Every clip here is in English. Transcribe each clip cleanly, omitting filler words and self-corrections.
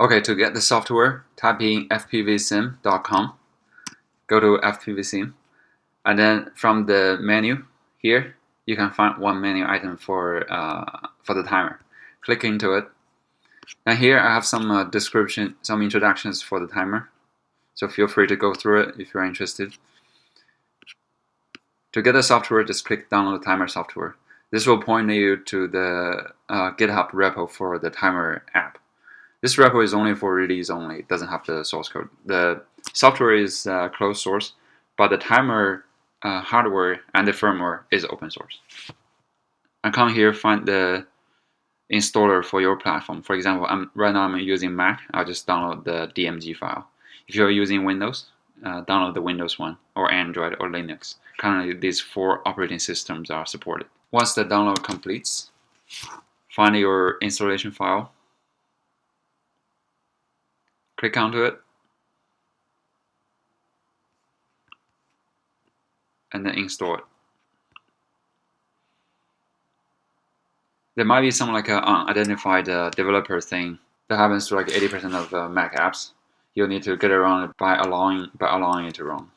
Okay, to get the software, type in FPVSIM.com, go to FPVSIM, and then from the menu here, you can find one menu item for the timer. Click into it. And here I have some description, some introductions for the timer. So feel free to go through it if you're interested. To get the software, just click download the timer software. This will point you to the GitHub repo for the timer app. This repo is only for release only. It doesn't have the source code. The software is closed source, but the timer hardware and the firmware is open source. And come here, find the installer for your platform. For example, right now I'm using Mac. I'll just download the DMG file. If you're using Windows, download the Windows one, or Android or Linux. Currently, these 4 operating systems are supported. Once the download completes, find your installation file, click onto it, and then install it. There might be some like unidentified developer thing that happens to like 80% of Mac apps. You'll need to get around it by allowing it to run.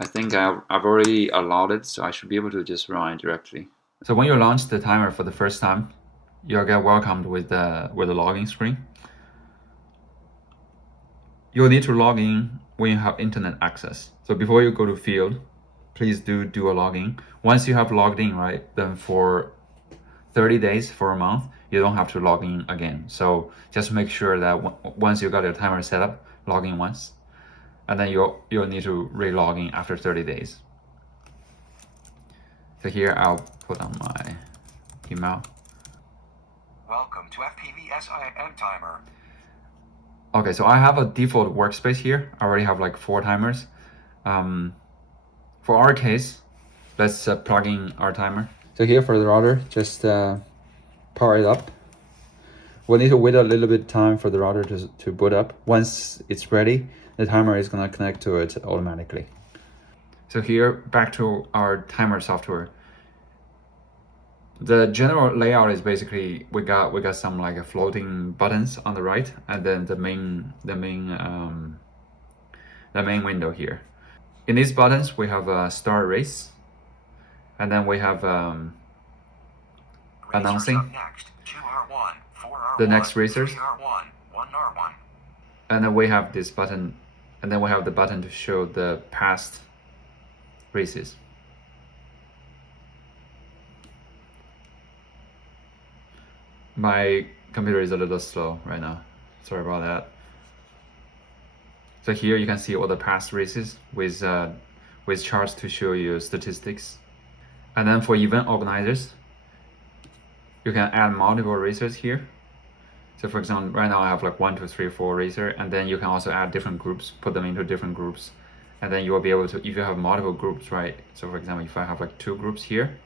I think I've already allowed it, so I should be able to just run it directly. So when you launch the timer for the first time, you'll get welcomed with the login screen. You'll need to log in when you have internet access. So before you go to field, please do a login. Once you have logged in, right, then for 30 days, for a month, you don't have to log in again. So just make sure that once you got your timer set up, log in once, and then you'll need to re-log in after 30 days. So here I'll put on my email. Welcome to FPVSIM timer. Okay, so I have a default workspace here. I already have like 4 timers. For our case, let's plug in our timer. So here for the router, just power it up. We'll need to wait a little bit of time for the router to boot up. Once it's ready, the timer is gonna connect to it automatically. So here, back to our timer software. The general layout is basically we got some like floating buttons on the right, and then the main window here. In these buttons, we have a start race, and then we have announcing the next racers, and then we have this button, and then we have the button to show the past races. My computer is a little slow right now. Sorry about that. So here you can see all the past races with charts to show you statistics. And then for event organizers, you can add multiple racers here. So for example, right now I have like 1, 2, 3, 4 racer, and then you can also add different groups, put them into different groups. And then you will be able to, if you have multiple groups, right? So for example, if I have like 2 groups here,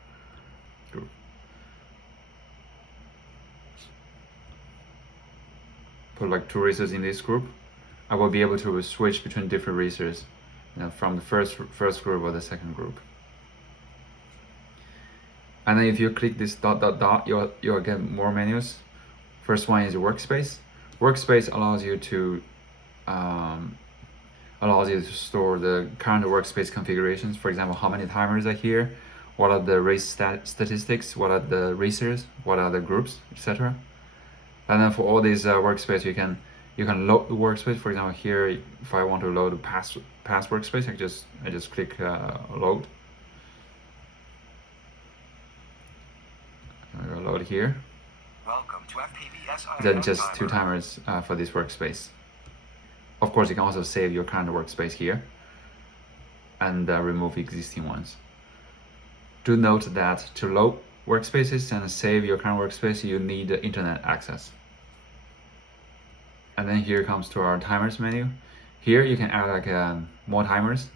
put like 2 racers in this group, I will be able to switch between different racers, from the first group or the second group. And then if you click this dot dot dot, you'll get more menus. First one is workspace. Workspace allows you to store the current workspace configurations. For example, how many timers are here, what are the race statistics, what are the racers, what are the groups, etc. And then for all these workspace, you can load the workspace. For example, here, if I want to load a past workspace, I just click load. I will load here. Welcome to FPVSIM Then just 2 timers for this workspace. Of course, you can also save your current workspace here and remove existing ones. Do note that to load workspaces and save your current workspace, you need internet access. And then here comes to our timers menu. Here you can add like more timers.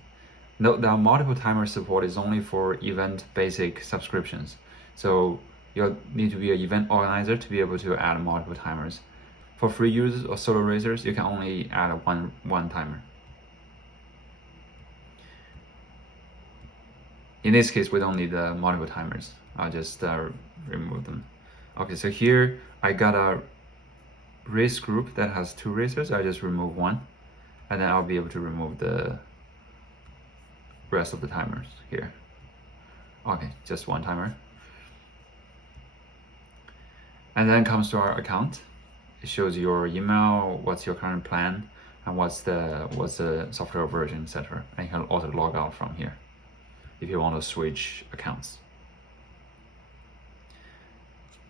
Note that multiple timer support is only for event basic subscriptions. So you'll need to be an event organizer to be able to add multiple timers. For free users or solo racers, you can only add one timer. In this case, we don't need multiple timers. I'll just remove them. Okay, so here I got a race group that has 2 racers, I just remove one, and then I'll be able to remove the rest of the timers here. Okay, just one timer. And then comes to our account. It shows your email, what's your current plan, and what's the software version, etc. And you can also log out from here if you want to switch accounts.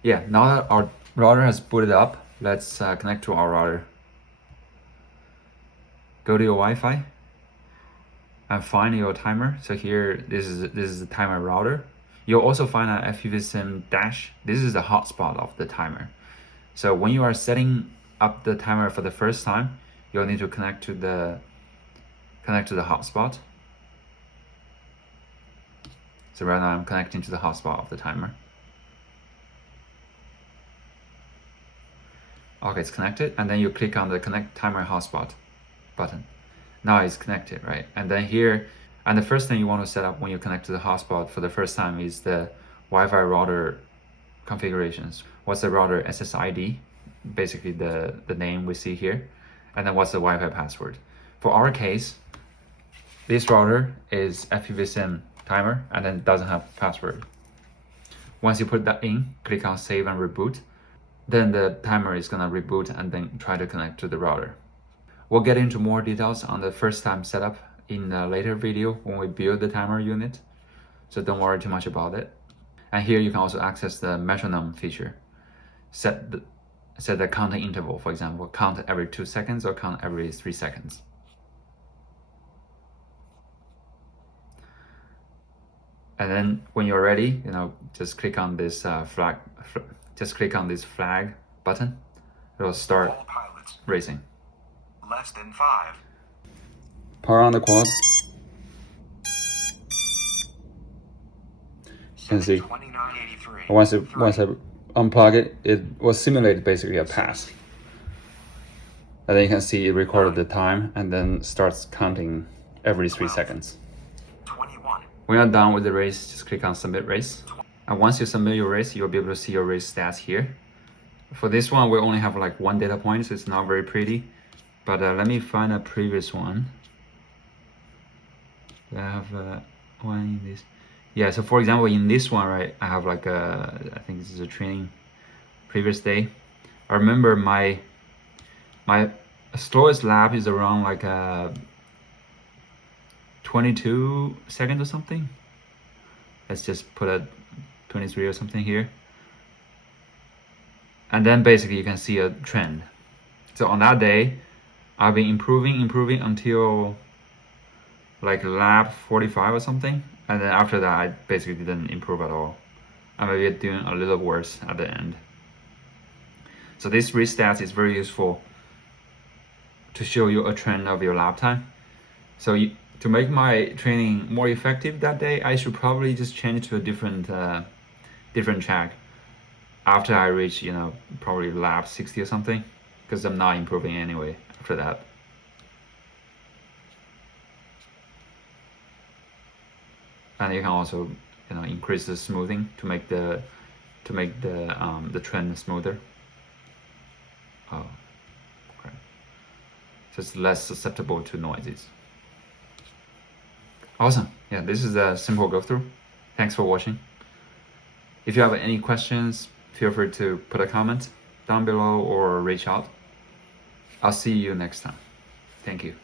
Yeah, now that our router has booted up, let's connect to our router. Go to your Wi-Fi and find your timer. So here, this is the timer router. You'll also find an FPVSIM dash. This is the hotspot of the timer. So when you are setting up the timer for the first time, you'll need to connect to the hotspot. So right now I'm connecting to the hotspot of the timer. Okay, it's connected, and then you click on the connect timer hotspot button. Now it's connected, right? And then here, and the first thing you want to set up when you connect to the hotspot for the first time is the Wi-Fi router configurations. What's the router SSID? Basically the name we see here. And then what's the Wi-Fi password? For our case, this router is FPVSIM timer, and then it doesn't have password. Once you put that in, click on save and reboot. Then the timer is gonna reboot and then try to connect to the router. We'll get into more details on the first time setup in a later video when we build the timer unit, so don't worry too much about it. And here you can also access the metronome feature. Set the counting interval, for example, count every 2 seconds or count every 3 seconds. And then when you're ready, just click on this flag button. It'll start racing. Less than 5. Power on the quad. You can see 2983. once I unplug it, it will simulate basically a pass. And then you can see it recorded the time and then starts counting every 3 seconds. 21. When you're done with the race, just click on submit race. And once you submit your race, you'll be able to see your race stats here. For this one, we only have like 1 data point, so it's not very pretty. But let me find a previous one. I have one in this. Yeah, so for example, in this one, right, I have like I think this is a training previous day. I remember my slowest lap is around like 22 seconds or something. Let's just put a 23 or something here. And then basically you can see a trend. So on that day, I've been improving until like lap 45 or something. And then after that, I basically didn't improve at all. I maybe doing a little worse at the end. So this race stats is very useful to show you a trend of your lap time. So to make my training more effective that day, I should probably just change to a different track after I reach, probably lap 60 or something, because I'm not improving anyway after that. And you can also, increase the smoothing to make the trend smoother. Oh, okay. So it's less susceptible to noises. Awesome. Yeah, this is a simple go through. Thanks for watching. If you have any questions, feel free to put a comment down below or reach out. I'll see you next time. Thank you.